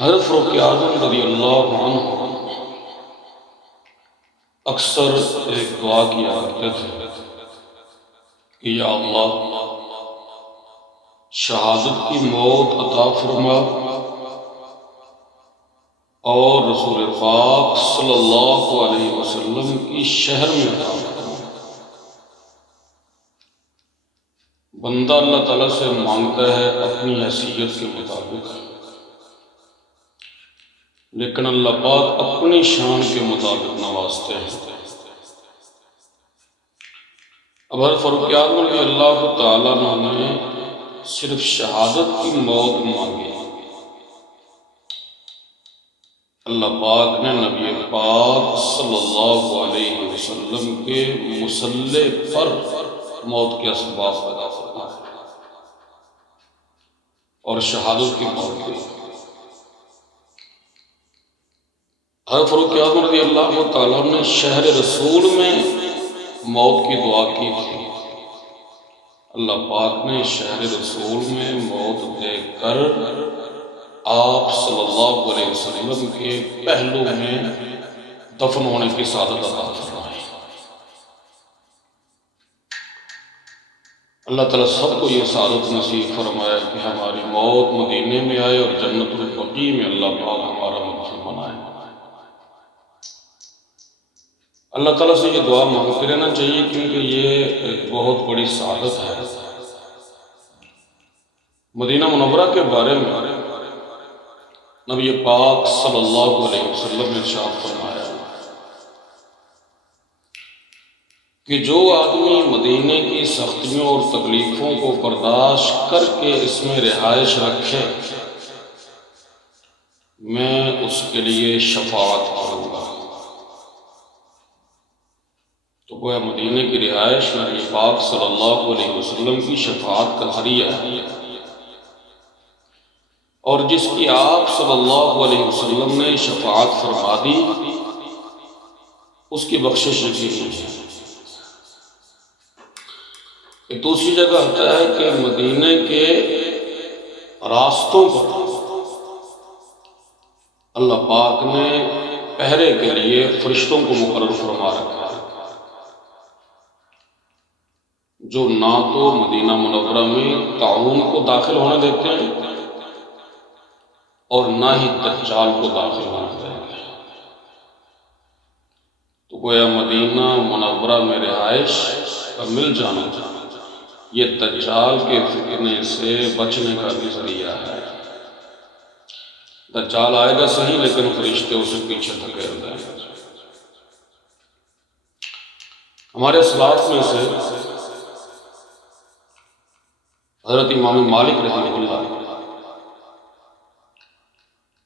حضرت فاروق اعظم رضی اللہ عنہ اکثر ایک دعا کیا کرتے تھے کہ یا اللہ شہادت کی موت عطا فرما اور رسول پاک صلی اللہ علیہ وسلم کی شہر میں عطا فرما۔ بندہ اللہ تعالیٰ سے مانگتا ہے اپنی حیثیت کے مطابق، لیکن اللہ پاک اپنی شان کے مطابق نوازتے ہیں۔ اب حضرت فاروق اعظم رضی اللہ تعالیٰ عنہ نے صرف شہادت کی موت مانگی، اللہ پاک نے نبی پاک صلی اللہ علیہ وسلم کے مصلی پر موت کے اسباب پیدا فرمائے اور شہادت کی موت دی۔ حضرت فاروق اعظم رضی اللہ تعالیٰ نے شہر رسول میں موت کی دعا کی تھی، اللہ پاک نے شہر رسول میں موت دے کر آپ صلی اللہ علیہ وسلم کے پہلو میں دفن ہونے کی سعادت عطا فرمائی۔ اللہ تعالیٰ سب کو یہ سعادت نصیب فرمایا کہ ہماری موت مدینے میں آئے اور جنت البقیع میں اللہ پاک ہمارا مدفن بنائے۔ اللہ تعالیٰ سے یہ دعا مانگتے رہنا چاہیے کیونکہ یہ ایک بہت بڑی سعادت ہے۔ مدینہ منورہ کے بارے میں نبی پاک صلی اللہ علیہ وسلم نے ارشاد فرمایا کہ جو آدمی مدینے کی سختیوں اور تکلیفوں کو برداشت کر کے اس میں رہائش رکھے، میں اس کے لیے شفاعت کروں گا۔ تو گویا مدینے کی رہائش نبی پاک صلی اللہ علیہ وسلم کی شفاعت کا ذریعہ ہے، اور جس کی آپ صلی اللہ علیہ وسلم نے شفاعت فرما دی اس کی بخشش یقینی ہے۔ ایک دوسری جگہ آتا ہے کہ مدینے کے راستوں پر اللہ پاک نے پہرے کے لیے فرشتوں کو مقرر فرما رکھا ہے، جو نہ تو مدینہ منورہ میں طاعون کو داخل ہونے دیتے ہیں اور نہ ہی دجال کو داخل ہونے دیں گے۔ تو گویا مدینہ منورہ میں رہائش کا مل جانا یہ دجال کے فتنے سے بچنے کا بھی ذریعہ ہے۔ دجال آئے گا صحیح لیکن فرشتے اسے پیچھے دھکیل دیں گے۔ ہمارے اسلاف میں سے حضرت امام مالک رحمہ اللہ،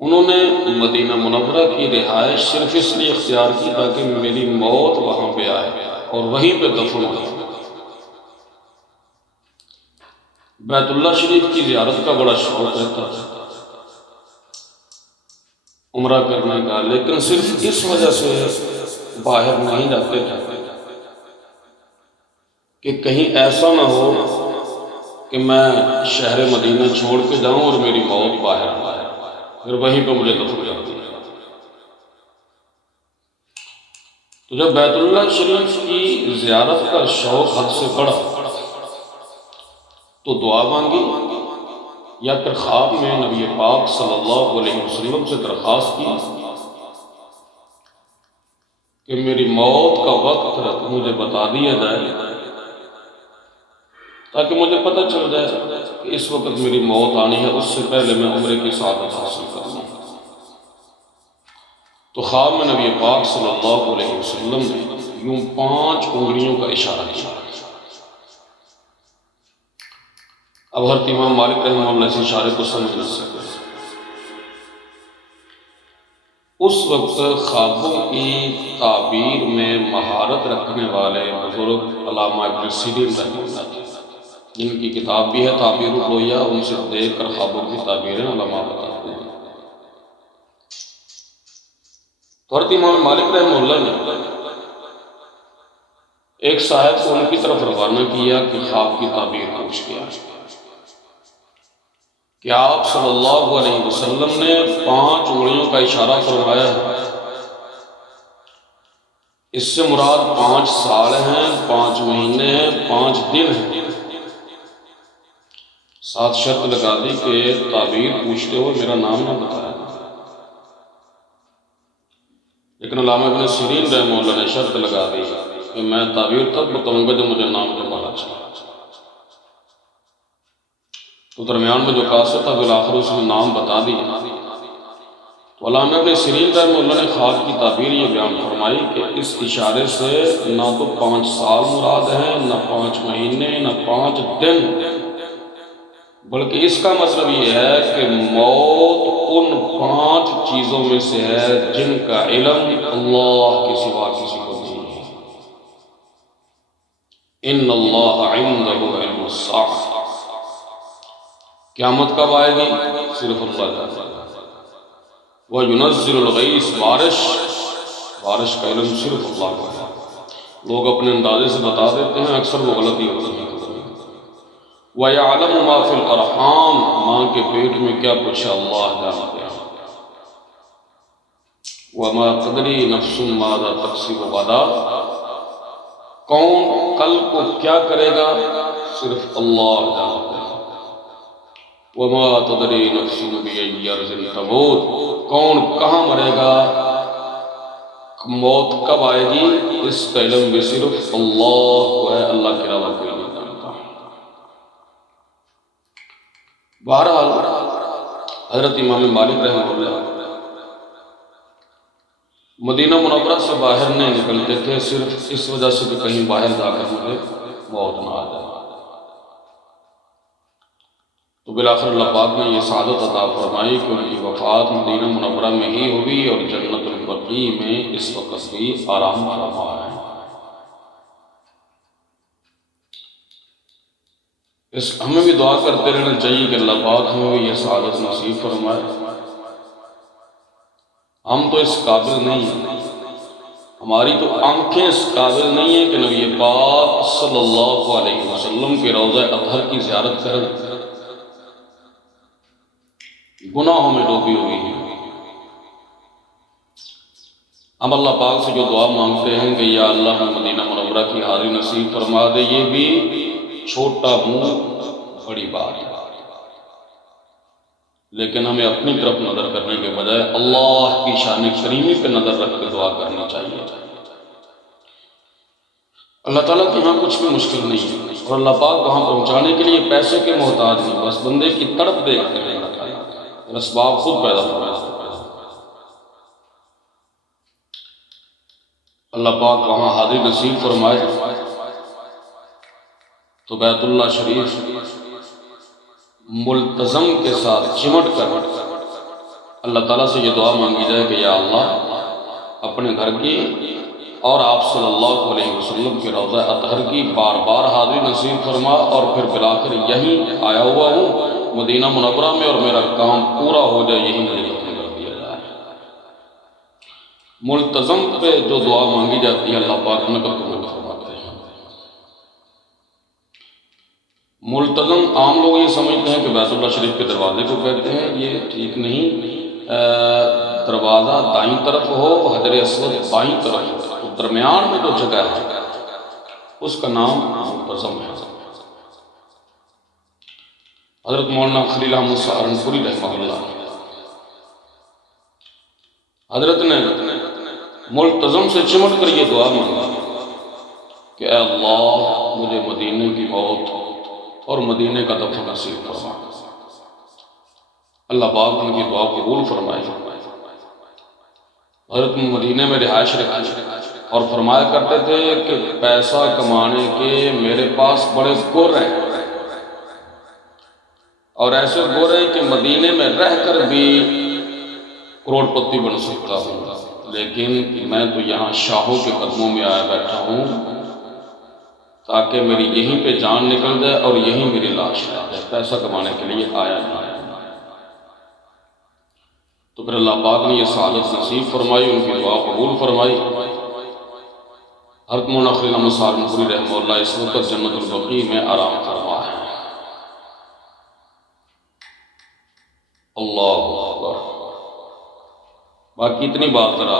انہوں نے مدینہ منورہ کی رہائش صرف اس لیے اختیار کی تاکہ میری موت وہاں پہ آئے اور وہیں پہ دفن ہو۔ بیت اللہ شریف کی زیارت کا بڑا شوق رہتا تھا، عمرہ کرنے کا، لیکن صرف اس وجہ سے باہر نہیں جاتے تھے کہ کہیں ایسا نہ ہو کہ میں شہر مدینہ چھوڑ کے جاؤں اور میری موت باہر آئے، پھر وہیں پہ مجھے دفن کر دیا۔ تو جب بیت اللہ شریف کی زیارت کا شوق حد سے بڑھا تو دعا مانگی یا پھر خواب میں نبی پاک صلی اللہ علیہ وسلم سے درخواست کی کہ میری موت کا وقت مجھے بتا دیا جائے تاکہ مجھے پتہ چل جائے کہ اس وقت میری موت آنی ہے، اس سے پہلے میں عمرے کی سعادت حاصل کروں۔ تو خواب میں نبی پاک صلی اللہ علیہ وسلم نے یوں 5 انگلیوں کا اشارہ کیا۔ اب حضرت امام مالک رحمہ اللہ اس اشارے کو سمجھ نہ سکے۔ اس وقت خوابوں کی تعبیر میں مہارت رکھنے والے بزرگ علامہ ابن سیرین رحمہ اللہ تھے، جن کی کتاب بھی ہے تعبیر الرؤیا، ان سے دیکھ کر خوابوں کی تعبیریں علماء بتاتے ہیں۔ تو حضرت امام مالک رحمہ اللہ نے ایک صاحب کو ان کی طرف روانہ کیا کہ خواب کی تعبیر پوچھ گیا کہ آپ صلی اللہ علیہ وسلم نے 5 انگلیوں کا اشارہ فرمایا ہے، اس سے مراد 5 سال ہیں، 5 مہینے ہیں، 5 دن ہیں۔ ساتھ شرط لگا دی کہ تعبیر پوچھتے ہوئے میرا نام نہ بتایا، لیکن علامہ ابن سیرین رحمہ اللہ نے شرط لگا دی کہ میں تعبیر تب بتاؤں گا جب مجھے نام کا پتہ چلا۔ تو درمیان میں جو قاصد تھا بالآخر اس نے نام بتا دیا۔ تو علامہ ابن سیرین رحمہ اللہ نے خواب کی تعبیر یہ بیان فرمائی کہ اس اشارے سے نہ تو 5 سال مراد ہیں، نہ 5 مہینے، نہ 5 دن، بلکہ اس کا مطلب یہ ہے کہ موت ان 5 چیزوں میں سے ہے جن کا علم اللہ کے سوا کسی کو نہیں ہے۔ ان اللہ عنده علم الساعۃ، قیامت کب آئے گی صرف اللہ جانتا ہے۔ وَيُنَزِّلُ الْغَيْثَ، بارش کا علم صرف اللہ کو ہے۔ لوگ اپنے اندازے سے بتا دیتے ہیں، اکثر وہ غلطی ہوتی ہے۔ وَيَعْلَمُ مَا فِي الْأَرْحَامِ، ماں کے پیٹ میں کیا کچھ ہے اللہ جانتے ہیں۔ وَمَا تَدْرِي نَفْسٌ مَاذَا تَكْسِبُ غَدًا، کون کل کو کیا کرے گا صرف اللہ جانتے ہیں۔ وَمَا تَدْرِي نَفْسٌ بِأَيِّ أَرْضٍ تَمُوتُ، کون کہاں مرے گا، موت کب آئے گی، اس کا علم بھی صرف اللہ کو ہے، اللہ کے علاوہ کوئی نہیں جانتا۔ بہرحال حضرت امام مالک رحمہ اللہ مدینہ منورہ سے باہر نہیں نکلتے تھے، صرف اس وجہ سے کہ کہیں باہر جا کر مجھے موت نہ آ جائے۔ تو بالآخر اللہ پاک نے یہ سعادت عطا فرمائی کہ ان کی وفات مدینہ منورہ میں ہی ہوئی اور جنت البقیع میں اس وقت بھی آرام فرما ہے۔ ہمیں بھی دعا کرتے رہنا چاہیے کہ اللہ پاک ہمیں بھی یہ سعادت نصیب فرمائے۔ ہم تو اس قابل نہیں ہیں، ہماری تو آنکھیں اس قابل نہیں ہیں کہ نبی پاک صلی اللہ علیہ وسلم کے روضہ اطہر کی زیارت کریں، گناہوں میں ڈوبی ہوئی ہیں۔ ہم اللہ پاک سے جو دعا مانگتے ہیں کہ یا اللہ ہمیں مدینہ منورہ کی حاضری نصیب فرما دے، یہ بھی چھوٹا منہ بڑی بات ہے، لیکن ہمیں اپنی طرف نظر کرنے کے بجائے اللہ کی شان کریمی پہ نظر رکھ کے دعا کرنی چاہیے۔ اللہ تعالیٰ کے یہاں کچھ بھی مشکل نہیں ہے، اور اللہ پاک وہاں پہنچانے کے لیے پیسے کے محتاج نہیں، بس بندے کی طرف دیکھتے ہیں اللہ تعالیٰ، اور اسباب خود پیدا فرمائے۔ اللہ پاک وہاں حاضری نصیب فرمائے تو بیت اللہ شریف ملتزم کے ساتھ چمٹ کر اللہ تعالیٰ سے یہ دعا مانگی جائے کہ یا اللہ اپنے گھر کی اور آپ صلی اللہ علیہ وسلم کے روضہ اطہر کی بار بار حاضری نصیب فرما، اور پھر بلاخر یہیں آیا ہوا ہوں مدینہ منورہ میں، اور میرا کام پورا ہو جائے، یہی مجھے ختم کر دیا جائے۔ ملتزم پہ جو دعا مانگی جاتی ہے اللہ پاک نقل قبول فرماتے ہیں۔ ملتزم عام لوگ یہ سمجھتے ہیں کہ بیت اللہ شریف کے دروازے کو کہتے ہیں، یہ ٹھیک نہیں۔ دروازہ دائیں طرف ہو، حجر اسود بائیں طرف ہو، تو درمیان میں جو جگہ ہے اس کا نام ملتزم ہے۔ حضرت مولانا خلیل احمد سہارنپوری رحمہ اللہ حضرت نے ملتزم سے چمٹ کر یہ دعا مانگا کہ اے اللہ مجھے مدینے کی موت اور مدینے کا دفن نصیب فرما۔ اللہ پاک ان کی دعا قبول فرمائے۔ حضرت مدینے میں رہائش رکھی اور فرمایا کرتے تھے کہ پیسہ کمانے کے میرے پاس بڑے گر ہیں، اور ایسے گر ہیں کہ مدینے میں رہ کر بھی کروڑ پتی بن سکتا ہوں، لیکن میں تو یہاں شاہوں کے قدموں میں آیا بیٹھا ہوں تاکہ میری یہیں پہ جان نکل جائے اور یہیں میری لاش رہ جائے، پیسہ کمانے کے لیے آیا نہیں۔ تو پھر اللہ پاک نے یہ سعادت نصیب فرمائی، ان کی دعا قبول فرمائی۔ حضرت مولانا خلیل احمد سہارنپوری رحمہ اللہ اس وقت جنت البقیع میں آرام فرما ہے۔ اللہ اکبر۔ باقی اتنی بات ذرا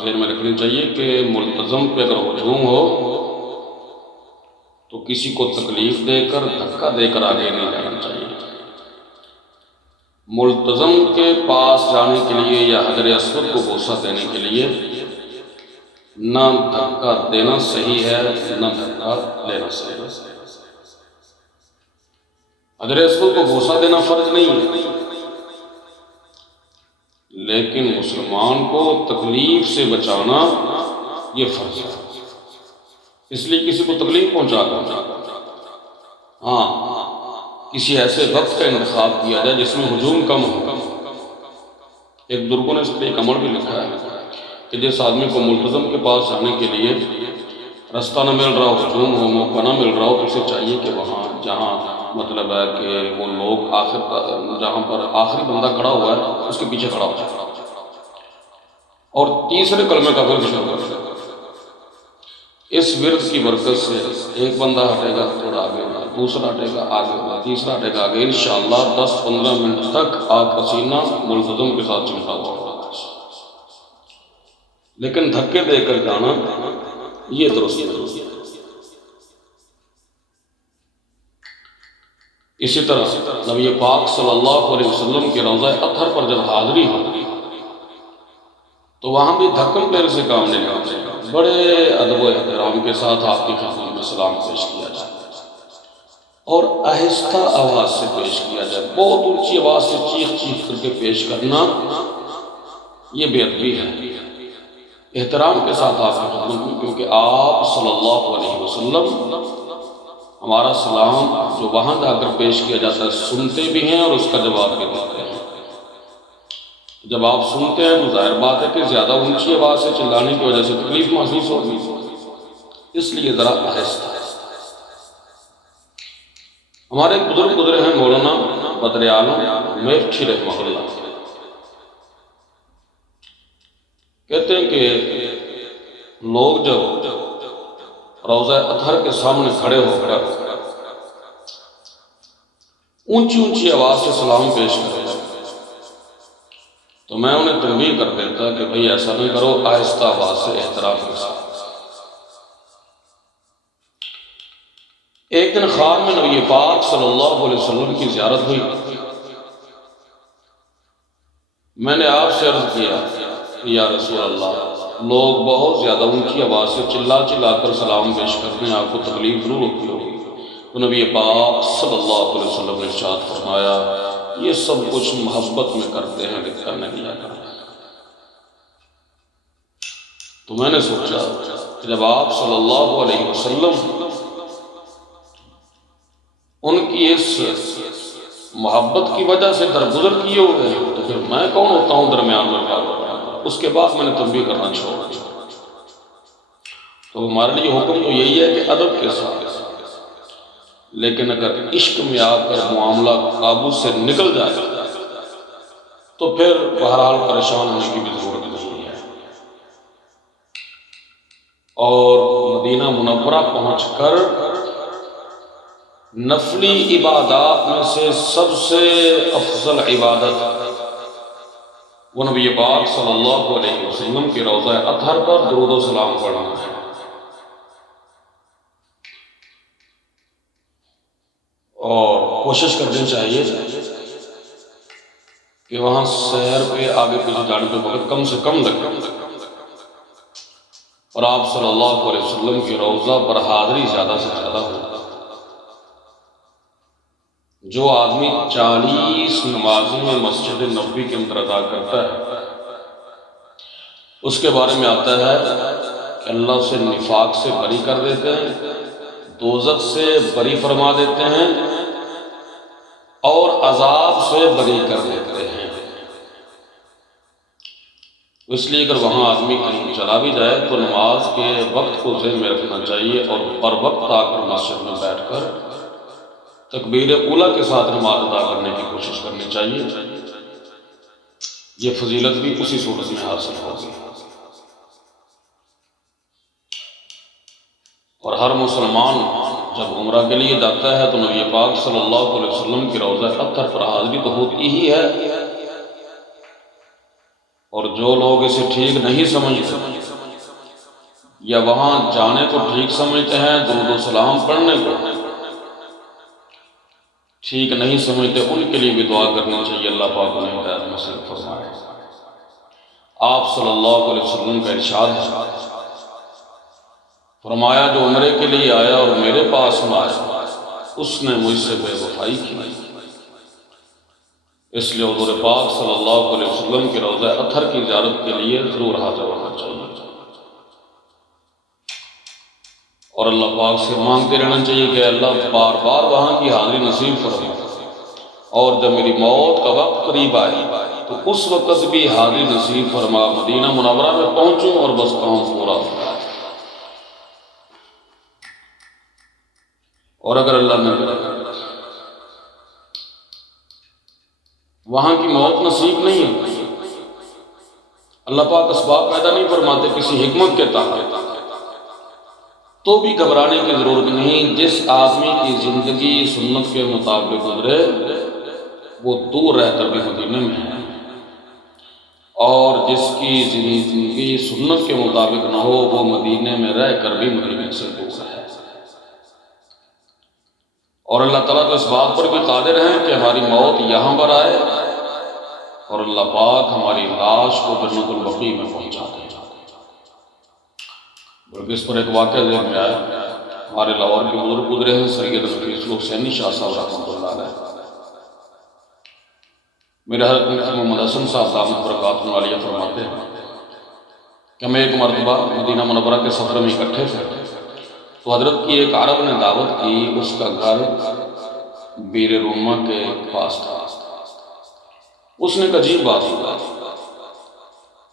ذہن میں رکھنی چاہیے کہ ملتزم پہ اگر ہجوم ہو تو کسی کو تکلیف دے کر دھکا دے کر آگے نہیں جانا چاہیے۔ ملتزم کے پاس جانے کے لیے یا حجر اسود کو بوسہ دینے کے لیے نہ دھکا دینا صحیح ہے نہ دھکا لینا صحیح ہے۔ حجر اسود کو بوسہ دینا فرض نہیں ہے، لیکن مسلمان کو تکلیف سے بچانا یہ فرض ہے۔ اس لیے کسی کو تکلیف پہنچا کر ہاں کسی ایسے وقت کا انتخاب کیا جائے جس میں ہجوم کم ہو۔ ایک بزرگوں نے اس پہ ایک عمل بھی لکھا ہے کہ جس آدمی کو ملتزم کے پاس جانے کے لیے رستہ نہ مل رہا ہو، ہجوم ہو، موقع نہ مل رہا ہو، تو اسے چاہیے کہ وہاں جہاں مطلب ہے کہ وہ لوگ جہاں پر آخری بندہ کھڑا ہوا ہے اس کے پیچھے کھڑا ہو جائے اور تیسرے کلمے کا ورد شروع کر دے۔ اس ورد کی برکت سے ایک بندہ ہٹے گا تھوڑا آگے ہوگا، دوسرا ہٹے گا آگے ہوگا، تیسرا ہٹے گا آگے، انشاءاللہ 10-15 منٹ تک آپ کا سینہ ملتزم کے ساتھ چمٹا ہوا ہوگا۔ لیکن دھکے دے کر جانا یہ درست نہیں۔ اسی طرح نبی پاک صلی اللہ علیہ وسلم کے روضہ اطہر پر جب حاضری ہو تو وہاں بھی دھکم پیر سے کام نہیں لینا چاہیے، بڑے ادب و احترام کے ساتھ آپ کی خدمت میں سلام پیش کیا جائے اور آہستہ آواز سے پیش کیا جائے۔ بہت اونچی آواز سے چیخ چیخ کر کے پیش کرنا یہ بے ادبی ہے۔ احترام کے ساتھ آپ کی خدمت میں، کیونکہ آپ صلی اللہ علیہ وسلم ہمارا سلام جو وہاں جا کر پیش کیا جاتا ہے سنتے بھی ہیں اور اس کا جواب بھی دیتے ہیں۔ جب آپ سنتے ہیں تو ظاہر بات ہے کہ زیادہ اونچی آواز سے چلانے کی وجہ سے تکلیف محسوس ہوگی، اس لیے ذرا آہستہ۔ ہمارے ایک بزرگ گزرے ہیں مولانا بدر عالم میفٹھی رحمہ اللہ، کہتے ہیں کہ لوگ جب روضہ اطہر کے سامنے کھڑے ہو کر اونچی اونچی آواز سے سلام پیش کرتے تو میں انہیں تنبیہ کر دیتا کہ بھئی ایسا نہیں کرو، آہستہ آواز سے احترام کے ساتھ۔ ایک دن خواب میں نبی پاک صلی اللہ علیہ وسلم کی زیارت ہوئی۔ میں نے آپ سے عرض کیا یا رسول اللہ، لوگ بہت زیادہ اونچی آواز سے چلا چلا کر سلام پیش کرتے ہیں، آپ کو تکلیف ضرور ہوتی ہوگی۔ تو نبی پاک صلی اللہ علیہ وسلم نے ارشاد فرمایا، یہ سب کچھ محبت میں کرتے ہیں، لکھا نہیں دیا کرتے۔ تو میں نے سوچا کہ جب آپ صلی اللہ علیہ وسلم ان کی اس محبت کی وجہ سے درگزر کیے ہوئے ہیں تو پھر میں کون ہوتا ہوں درمیان میں بات کرنا۔ اس کے بعد میں نے تنبیہ کرنا چھوڑا۔ تو ہمارے لیے حکم تو یہی ہے کہ ادب کے ساتھ، لیکن اگر عشق میں آ کر معاملہ قابو سے نکل جائے تو پھر بہرحال پریشان ہونے کی بھی ضرورت نہیں ہے۔ اور مدینہ منورہ پہنچ کر نفلی عبادات میں سے سب سے افضل عبادت وہ نبی پاک صلی اللہ علیہ وسلم کے روضہ اطہر پر درود و سلام پڑھنا ہے۔ اور کوشش کرنی چاہیے کہ وہاں سیر پہ آگے پیچھے جانے پہ وقت کم سے کم لگے اور آپ صلی اللہ علیہ وسلم کے روضہ پر حاضری زیادہ سے زیادہ ہو۔ جو آدمی 40 نمازیں مسجد نبوی کے اندر ادا کرتا ہے اس کے بارے میں آتا ہے کہ اللہ اسے نفاق سے بری کر دیتے ہیں، دوزخ سے بری فرما دیتے ہیں اور عذاب سے بری کر دیتے ہیں۔ اس لیے اگر وہاں آدمی کہیں چلا بھی جائے تو نماز کے وقت کو ذہن میں رکھنا چاہیے اور پر وقت آ کر مسجد میں بیٹھ کر تکبیر اولیٰ کے ساتھ نماز ادا کرنے کی کوشش کرنی چاہیے۔ یہ فضیلت بھی اسی صورت میں حاصل ہوگی۔ اور ہر مسلمان جب عمرہ کے لیے جاتا ہے تو نبی پاک صلی اللہ علیہ وسلم کی روضہ اطہر پر حاضری تو ہوتی ہی ہے، اور جو لوگ اسے ٹھیک نہیں سمجھتے یا وہاں جانے کو ٹھیک سمجھتے ہیں، درود و سلام پڑھنے کو ٹھیک نہیں سمجھتے، ان کے لیے بھی دعا کرنی چاہیے، اللہ پاک انہیں ہدایت نصیب فرمائے۔ آپ صلی اللہ علیہ وسلم کا ارشاد ہے، فرمایا جو عمرے کے لیے آیا اور میرے پاس نہ آیا اس نے مجھ سے بے وفائی کی۔ اس لیے حضور پاک صلی اللہ علیہ وسلم کے روضہ اطہر کی زیارت کے لیے ضرور حاضر ہونا چاہیے، اور اللہ پاک سے مانگتے رہنا چاہیے کہ اللہ بار بار وہاں کی حاضری نصیب فرما، اور جب میری موت کا وقت قریب آئے تو اس وقت بھی حاضری نصیب فرما، مدینہ منورہ میں پہنچوں اور بس کام پورا ہو۔ اور اگر اللہ نے وہاں کی موت نصیب نہیں ہوتی، اللہ پاک اسباب پیدا نہیں فرماتے کسی حکمت کے تحت، تو بھی گھبرانے کی ضرورت نہیں۔ جس آدمی کی زندگی سنت کے مطابق گزرے وہ دور رہ کر بھی مدینے میں ہے، اور جس کی زندگی سنت کے مطابق نہ ہو وہ مدینے میں رہ کر بھی مدینے سے دور ہے۔ اور اللہ تعالیٰ تو اس بات پر بھی قادر ہیں کہ ہماری موت یہاں پر آئے اور اللہ پاک ہماری لاش کو جنت البقیع میں پہنچا دے۔ بلکہ اس پر ایک واقعہ ذہن میں آیا، ہمارے لاہور کے بزرگ گزرے ہیں سید نفیس الحسینی شاہ صاحب رحمۃ اللہ علیہ، میرے حضرت مفتی محمد حسن صاحب دامت برکاتہ عالیہ فرماتے ہیں کہ ہم ایک مرتبہ مدینہ منورہ کے سفر میں اکٹھے تھے، تو حضرت کی ایک عرب نے دعوت کی، اس کا گھر بیر روما کے پاس تھا۔ اس نے ایک عجیب بات سنا،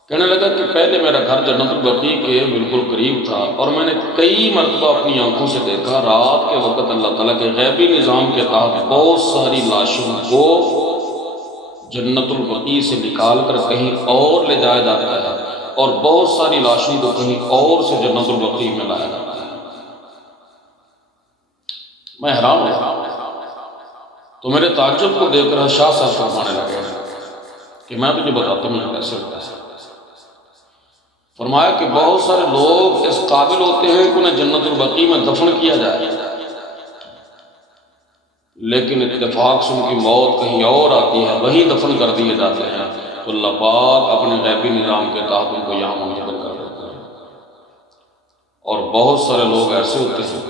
کہنے لگا کہ پہلے میرا گھر جنت البقیع کے بالکل قریب تھا، اور میں نے کئی مرتبہ اپنی آنکھوں سے دیکھا رات کے وقت اللہ تعالیٰ کے غیبی نظام کے تحت بہت ساری لاشوں کو جنت البقیع سے نکال کر کہیں اور لے جایا جاتا ہے، اور بہت ساری لاشوں کو کہیں اور سے جنت البقیع میں لایا جاتا ہے۔ میں حیران ہوا، تو میرے تعجب کو دیکھ کر شاہ صاحب فرمانے لگے کہ میں تجھے بتاتا ہوں کیسے ہوتا ہے۔ فرمایا کہ بہت سارے لوگ اس قابل ہوتے ہیں کہ انہیں جنت البقیع میں دفن کیا جائے، لیکن اتفاق سے ان کی موت کہیں اور آتی ہے، وہیں دفن کر دیے جاتے ہیں، تو اللہ پاک اپنے غیبی نظام کے تحت ان کو یہاں منتقل کر دیتے ہیں۔ اور بہت سارے لوگ ایسے ہوتے ہیں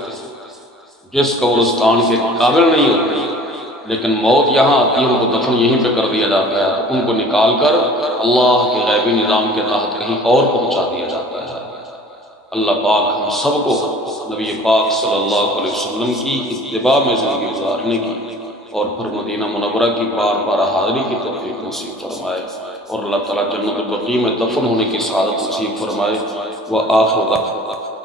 جس قبرستان کے قابل نہیں ہوتے، لیکن موت یہاں آتی ہے، ان کو دفن یہیں پہ کر دیا جاتا ہے، ان کو نکال کر اللہ کے غیبی نظام کے تحت کہیں اور پہنچا دیا جاتا ہے۔ اللہ پاک ہم سب کو نبی پاک صلی اللہ علیہ وسلم کی اتباع میں زندگی گزارنے کی اور پھر مدینہ منورہ کی بار بار حاضری کی توفیق نصیب فرمائے، اور اللہ تعالیٰ جنت البقیع میں دفن ہونے کی سعادت نصیب فرمائے۔ وآخر دعوانا